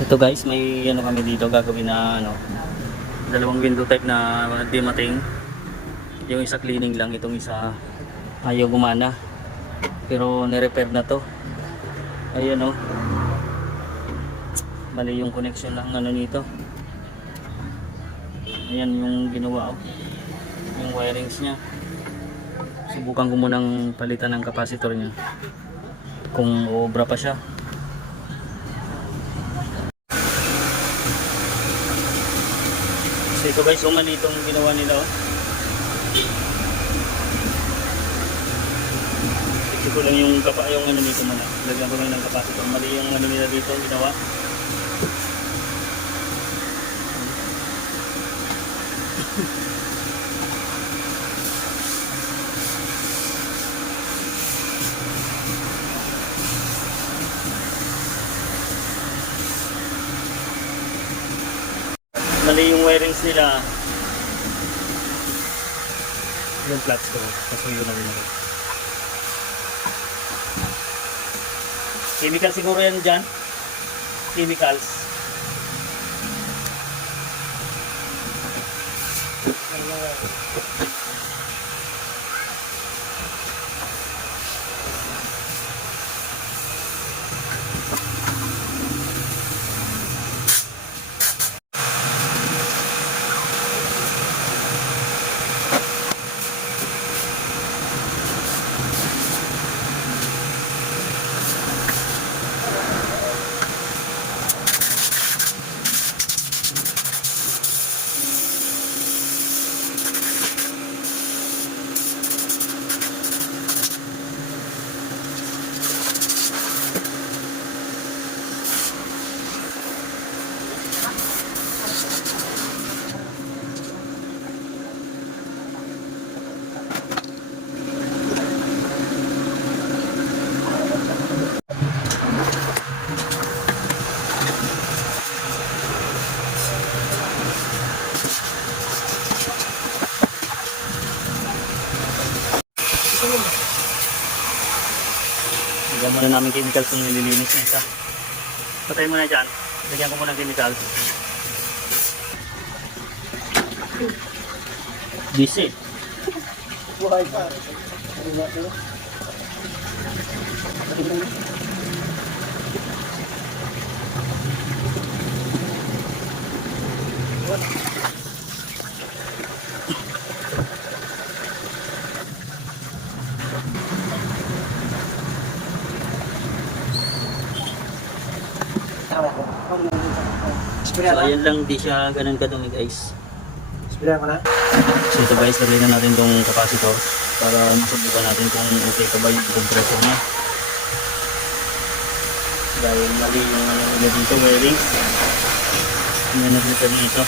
Ito guys, may ano kami dito gagawin na ano, dalawang window type na dimating. Yung isa cleaning lang, itong isa ayaw gumana. Pero ni-repair na to. Ayun oh. Mali yung connection lang ano nito. Ayan yung ginawa oh. Yung wirings niya. Subukan ko munang palitan ng capacitor niya. Kung obra pa siya. So ito guys, mali itong ginawa nila oh. Ito ko lang yung ano dito muna. Lagyan ko lang ng capacitor. Mali yung ano nila dito ginawa. Mali yung wirings nila. Yung plugs ko. Pasuyo na rin ako. Chemical siguro yan dyan. Chemicals. Lagyan muna namin chemicals kung nililinis na isa. Patay mo na dyan. Lagyan ko muna chemicals. DC. Buhay pa. So ayan lang, di siya ganun kadumi guys. Spirahan ko na. So ito guys, lagay na natin tong capacitor para masubukan natin kung okay pa ba yung compressor niya. Dahil mali yung ano nila dito, wiring. Hindi na repair nito.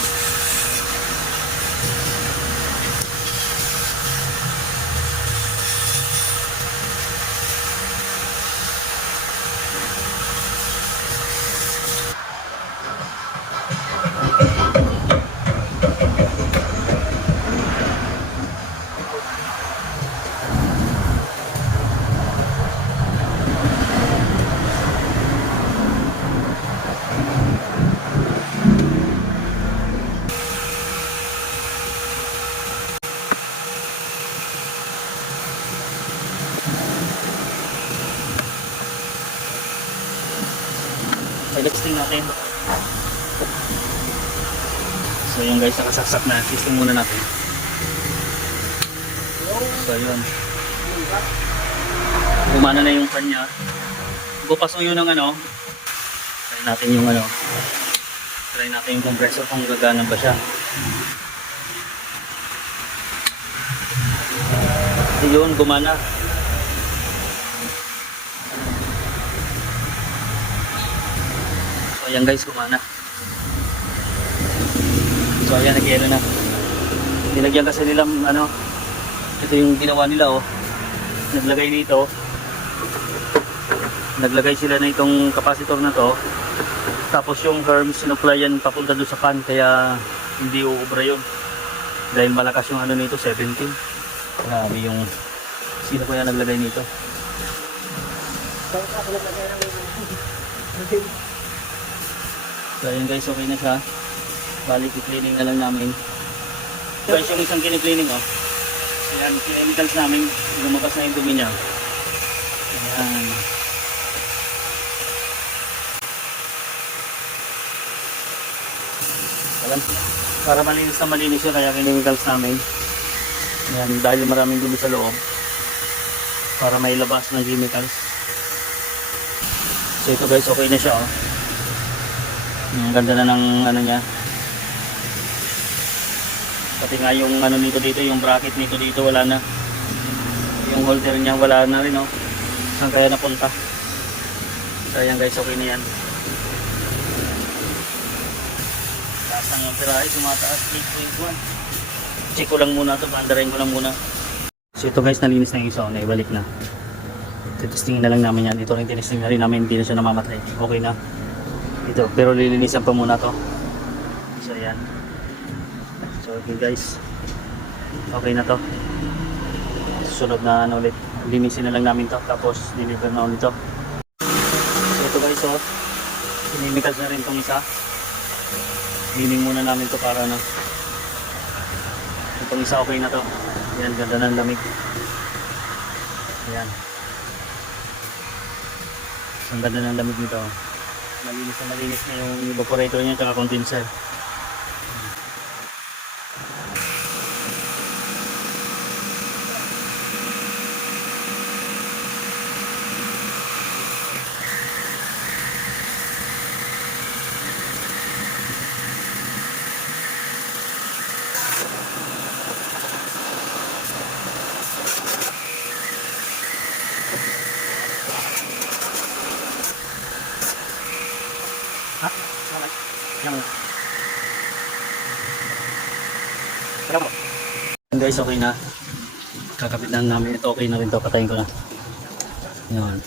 Testing natin. So yun guys, nakasaksak na. Testing muna natin. So yun. Umana na yung fan niya. Bupaso yun ng ano. Try natin yung ano. Try natin yung compressor kung gagana ba siya. So yun, gumana. So ayan guys, kumana. So ayan, nag-yelo na. Nilagyan kasi nila ano, ito yung ginawa nila oh. Naglagay nito. Naglagay sila na itong capacitor na to. Tapos yung herm sinuplayan papunta doon sa fan, kaya hindi uubra yun. Dahil malakas yung ano nito, 17. Grabe yung sino kaya naglagay nito. So ayan guys, okay na siya. Balik i-cleaning na lang namin. Guys, yung isang kini-cleaning oh. Ayan, chemicals namin. Lumabas na yung dumi niya. Ayan. Ayan. Para malinis na malinis siya kaya chemicals namin. Ayan, dahil maraming dumi sa loob. Para may labas na chemicals. So ito guys, okay na siya oh. Ang ganda na ng ano niya. Pati nga yung ano nito dito, yung bracket nito dito wala na. Yung holder niya wala na rin oh. Saan kaya napunta? So ayan guys, okay na yan. Taas ng amperahe, tumataas 8.1. Check ko lang muna ito, bandarain ko lang muna. So ito guys, nalinis na yung isa, naibalik na. Testingin na lang namin yan. Ito rin tinesting na rin namin, hindi na siya namamatay. Okay na. Ito, pero lilinisan pa muna to. So ayan. So okay guys, okay na to. Susunod na ano ulit, linisin na lang namin to, tapos deliver na ulit to. So ito guys, oh, sinimikas na rin itong isa. Cleaning muna namin to para na itong isa okay na to. Ayan, ganda ng lamig. Ayan, ang ganda ng lamig nito. Malinis na yung evaporator niya at condenser. Ha? Yan. Tara po. Guys, okay na. Kakapit na namin. Ito okay na rin to. Patayin ko na. Yan.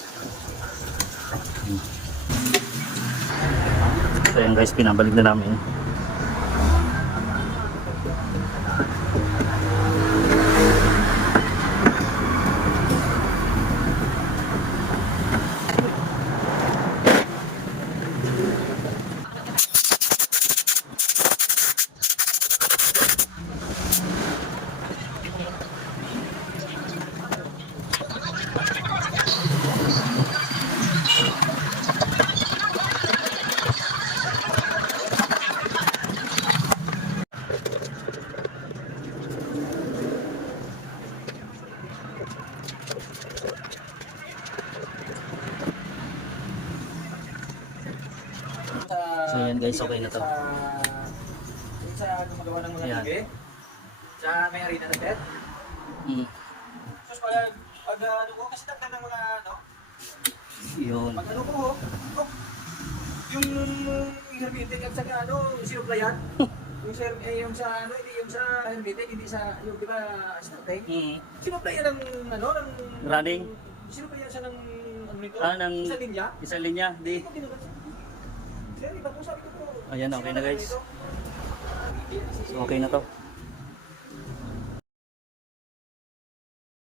So yan guys, pinabalik na namin. So yan guys, okay na to. Sa gumagawa ng mga Ayan. tige, sa may arena na bed. So pag ano ko, kasi tagdan ng mga ano, Yun. pag ano ko, yung Hermetic at saka ano, sinuplayan. Yung sa ano, hindi yung sa Hermetic, hindi sa, yung di ba, starting. Sinuplayan ng ano, ng... Running? Sinuplayan siya ng, ano nito, ng isang linya. isang linya. Di. Hindi ko binugat. Sir, iba po sabi ko po. Ayan, okay na guys. So okay na to.